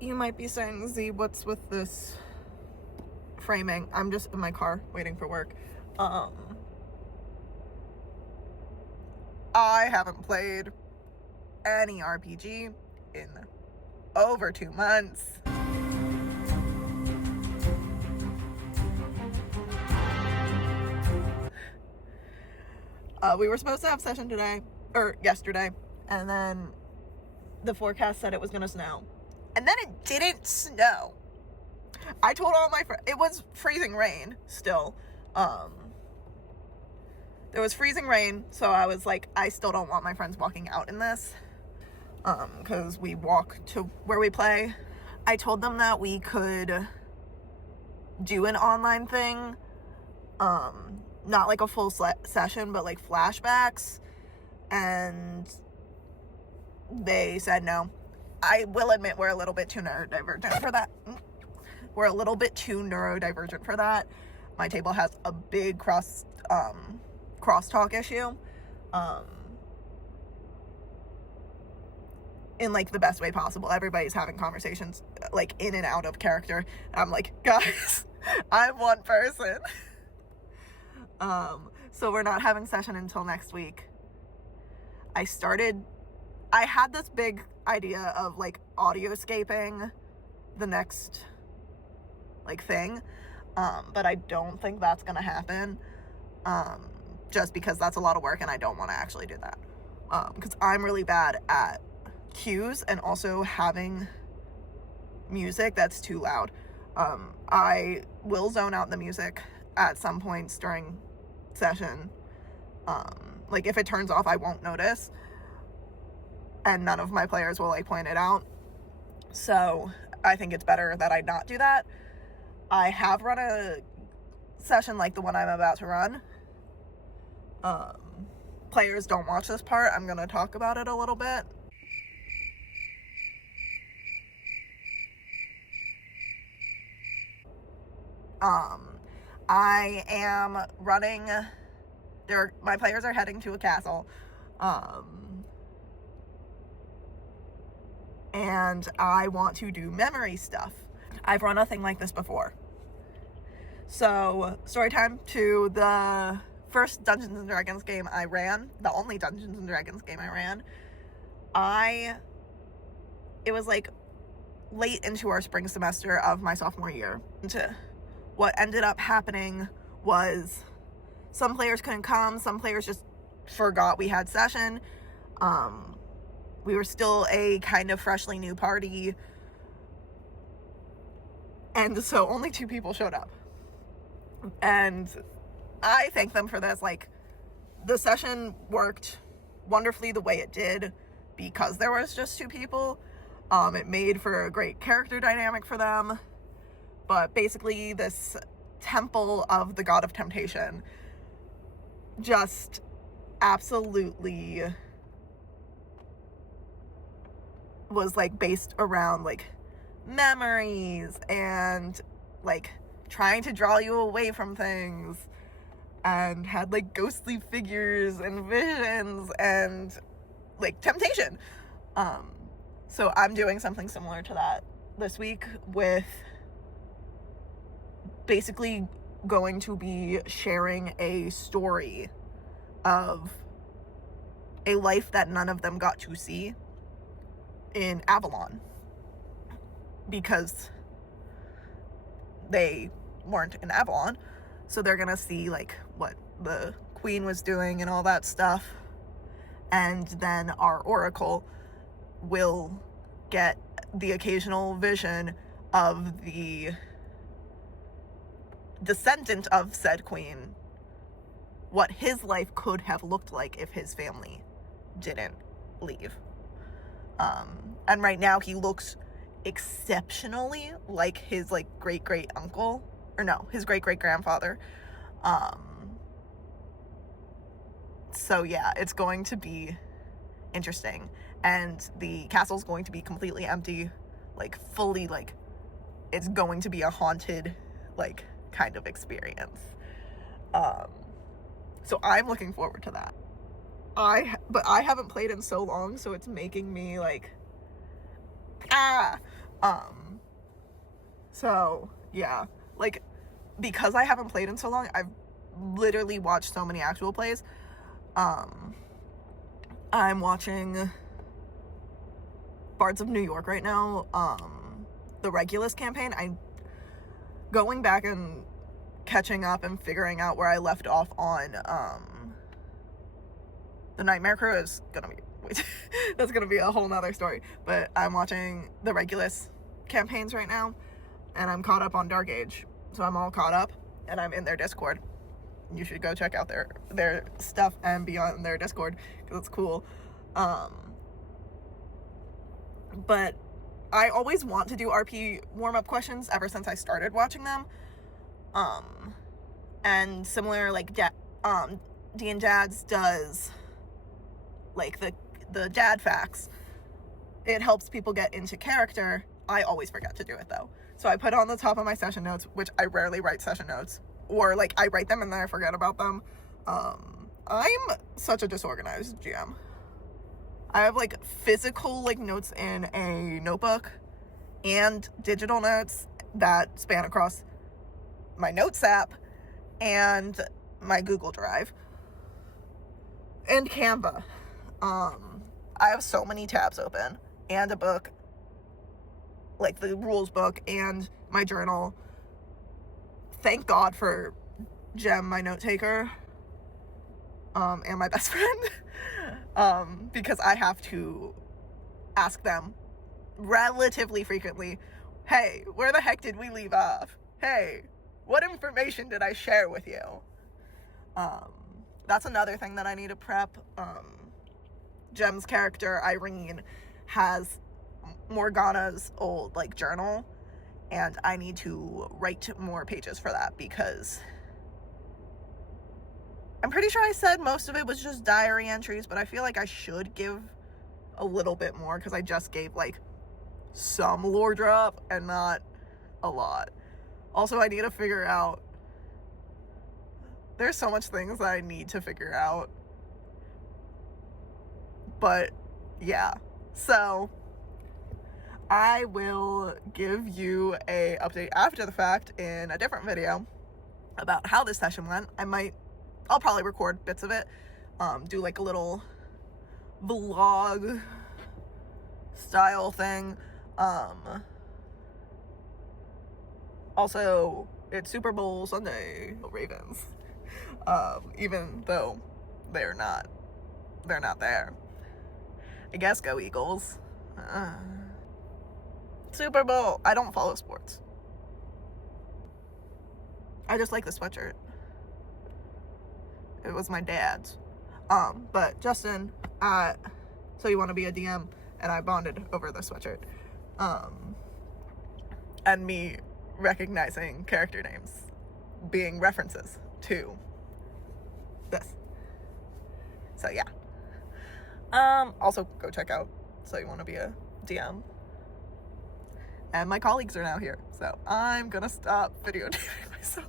You might be saying, Z, what's with this framing? I'm just in my car waiting for work. I haven't played any RPG in over 2 months. We were supposed to have session today, or yesterday, and then the forecast said it was gonna snow. And then it didn't snow. I told all my friends, it was freezing rain still. There was freezing rain, so I was like, I still don't want my friends walking out in this. Because we walk to where we play. I told them that we could do an online thing. Not like a full session, but like flashbacks. And they said no. I will admit we're a little bit too neurodivergent for that. We're a little bit too neurodivergent for that. My table has a big crosstalk issue. In like the best way possible. Everybody's having conversations like in and out of character. I'm like, guys, I'm one person. So we're not having session until next week. I had this big idea of like audioscaping the next like thing. But I don't think that's gonna happen. Just because that's a lot of work and I don't want to actually do that. Because I'm really bad at cues and also having music that's too loud. I will zone out the music at some points during session. Like if it turns off, I won't notice. And none of my players will like point it out. So I think it's better that I not do that. I have run a session like the one I'm about to run. Players don't watch this part. I'm going to talk about it a little bit. I am running, my players are heading to a castle, and I want to do memory stuff. I've run a thing like this before. So, story time to the first Dungeons & Dragons game I ran, the only Dungeons & Dragons game I ran. It was like late into our spring semester of my sophomore year. What ended up happening was some players couldn't come, some players just forgot we had session. We were still a kind of freshly new party, and so only 2 people showed up. And I thank them for this. Like, the session worked wonderfully the way it did because there was just 2 people. It made for a great character dynamic for them. But basically, this temple of the god of temptation just absolutely was like based around like memories and like trying to draw you away from things, and had like ghostly figures and visions and like temptation. So I'm doing something similar to that this week, with basically going to be sharing a story of a life that none of them got to see in Avalon because they weren't in Avalon. So they're gonna see like what the queen was doing and all that stuff, and then our oracle will get the occasional vision of the descendant of said queen, what his life could have looked like if his family didn't leave. And right now he looks exceptionally like his like great uncle, or no, his great grandfather. So yeah, it's going to be interesting, and the castle's going to be completely empty, like fully, like it's going to be a haunted like kind of experience. So I'm looking forward to that. But I haven't played in so long, so it's making me like So yeah, like, because I haven't played in so long, I've literally watched so many actual plays. I'm watching Bards of New York right now, the Regulus campaign. I'm going back and catching up and figuring out where I left off on, the Nightmare Crew is gonna be, that's gonna be a whole nother story, but I'm watching the Regulus campaigns right now, and I'm caught up on Dark Age, so I'm all caught up, and I'm in their Discord. You should go check out their stuff and be on their Discord, because it's cool. But I always want to do RP warm-up questions ever since I started watching them. And similar, like, D and Dads does, like, the dad facts. It helps people get into character. I always forget to do it, though. So I put on the top of my session notes, which I rarely write session notes. Or, like, I write them and then I forget about them. I'm such a disorganized GM. I have, like, physical, like, notes in a notebook and digital notes that span across my Notes app and my Google Drive and Canva. I have so many tabs open and a book, like the rules book and my journal. Thank God for Jem, my note taker, and my best friend, because I have to ask them relatively frequently, hey, where the heck did we leave off? Hey, what information did I share with you? That's another thing that I need to prep. Jem's character, Irene, has Morgana's old, like, journal, and I need to write more pages for that, because I'm pretty sure I said most of it was just diary entries, but I feel like I should give a little bit more, because I just gave, like, some lore drop and not a lot. Also, I need to figure out, there's so much things that I need to figure out, but yeah, so I will give you a update after the fact in a different video about how this session went. I'll probably record bits of it, do like a little vlog style thing. Also, it's Super Bowl Sunday, Ravens, even though they're not there. I guess go Eagles. Super Bowl. I don't follow sports. I just like the sweatshirt. It was my dad's. But Justin, so you want to be a DM, and I bonded over the sweatshirt. And me recognizing character names being references to this. So yeah. Also go check out So You Want to Be a DM. And my colleagues are now here, so I'm gonna stop videotaping myself.